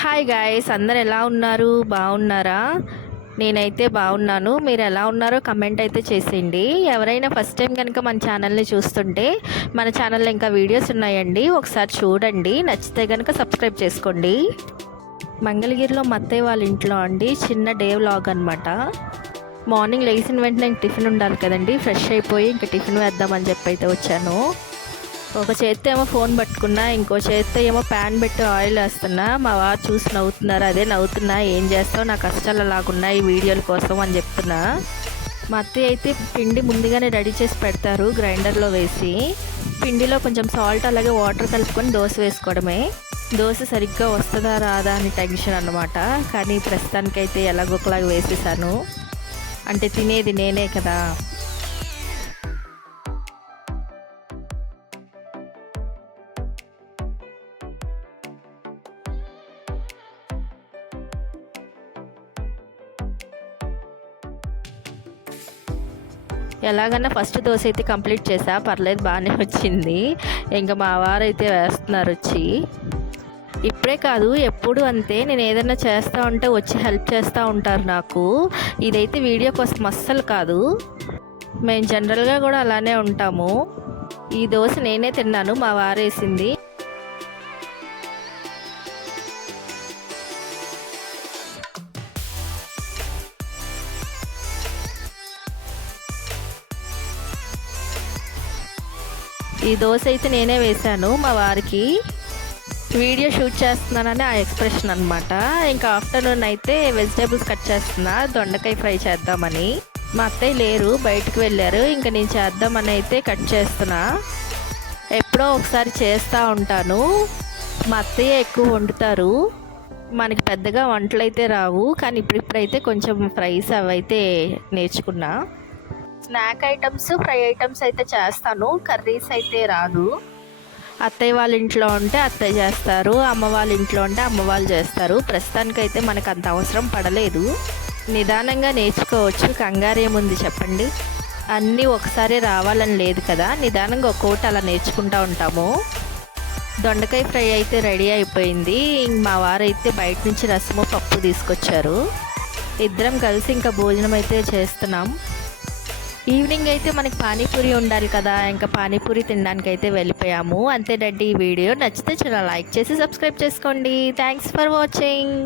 Hi guys, అందరు ఎలా ఉన్నారు? బాగున్నారా? నేనైతే బాగున్నాను. మీరు ఎలా ఉన్నారో కమెంట్ అయితే చేసేయండి. ఎవరైనా ఫస్ట్ టైం కనుక మన ఛానల్ని చూస్తుంటే మన ఛానల్లో ఇంకా వీడియోస్ ఉన్నాయండి, ఒకసారి చూడండి. నచ్చితే కనుక సబ్స్క్రైబ్ చేసుకోండి. మంగళగిరిలో మా అత్తయ్య వాళ్ళ ఇంట్లో అండి చిన్న డే వ్లాగ్ అనమాట. మార్నింగ్ లేచిన వెంటనే ఇంక టిఫిన్ ఉండాలి కదండి. ఫ్రెష్ అయిపోయి ఇంక టిఫిన్ వేద్దామని చెప్పి అయితే వచ్చాను. ఒక చేత్తో ఏమో ఫోన్ పట్టుకున్నా, ఇంకో చేత్తో ఏమో ప్యాన్ పెట్టి ఆయిల్ వేస్తున్నా. మా వారు చూసి నవ్వుతున్నారు. అదే నవ్వుతున్నా, ఏం చేస్తావు, నా కష్టాలు అలాగున్నాయి ఈ వీడియోల కోసం అని చెప్తున్నా. మా అత్తయ్య అయితే పిండి ముందుగానే రెడీ చేసి పెడతారు గ్రైండర్లో వేసి. పిండిలో కొంచెం సాల్ట్ అలాగే వాటర్ కలుపుకొని దోశ వేసుకోవడమే. దోశ సరిగ్గా వస్తుందా రాదా అని టెన్షన్ అన్నమాట. కానీ ప్రస్తుతానికైతే ఎలాగొకలాగా వేసేసాను. అంటే తినేది నేనే కదా. ఎలాగన్నా ఫస్ట్ దోశ అయితే కంప్లీట్ చేసా, పర్లేదు బాగానే వచ్చింది. ఇంకా మా వారైతే వేస్తున్నారు వచ్చి. ఇప్పుడే కాదు, ఎప్పుడు అంతే. నేను ఏదైనా చేస్తూ ఉంటే వచ్చి హెల్ప్ చేస్తూ ఉంటారు నాకు. ఇదైతే వీడియో కోసం అస్సలు కాదు, మేము జనరల్గా కూడా అలానే ఉంటాము. ఈ దోశ నేనే తిన్నాను, మా వారేసింది. ఈ దోశ అయితే నేనే వేశాను మా వారికి. వీడియో షూట్ చేస్తున్నానని ఆ ఎక్స్ప్రెషన్ అనమాట. ఇంకా ఆఫ్టర్నూన్ అయితే వెజిటేబుల్స్ కట్ చేస్తున్నా, దొండకాయ ఫ్రై చేద్దామని. మా అత్తయ్య లేరు, బయటకు వెళ్ళారు. ఇంకా నేను చేద్దామని అయితే కట్ చేస్తున్నా. ఎప్పుడో ఒకసారి చేస్తూ ఉంటాను. మా అత్తయ్య ఎక్కువ వండుతారు, మనకి పెద్దగా వంటలు అయితే రావు. కానీ ఇప్పుడైతే కొంచెం ఫ్రైస్ అవైతే నేర్చుకున్నా. స్నాక్ ఐటమ్స్, ఫ్రై ఐటమ్స్ అయితే చేస్తాను, కర్రీస్ అయితే రాదు. అత్తయ్య వాళ్ళ ఇంట్లో ఉంటే అత్తయ్య చేస్తారు, అమ్మ వాళ్ళ ఇంట్లో ఉంటే అమ్మ వాళ్ళు చేస్తారు. ప్రస్తుతానికైతే మనకు అంత అవసరం పడలేదు, నిదానంగా నేర్చుకోవచ్చు. కంగారు ఏముంది చెప్పండి, అన్నీ ఒకసారి రావాలని లేదు కదా. నిదానంగా ఒక్కోటి అలా నేర్చుకుంటూ ఉంటాము. దొండకాయ ఫ్రై అయితే రెడీ అయిపోయింది. మా వారైతే బయట నుంచి రసము పప్పు తీసుకొచ్చారు. ఇద్దరం కలిసి ఇంకా భోజనం అయితే చేస్తున్నాం. ఈవినింగ్ అయితే మనకి పానీపూరి ఉండాలి కదా, ఇంకా పానీపూరి తినడానికి అయితే వెళ్ళిపోయాము. అంతేనండి. ఈ వీడియో నచ్చితే చాలా లైక్ చేసి సబ్స్క్రైబ్ చేసుకోండి. Thanks for watching.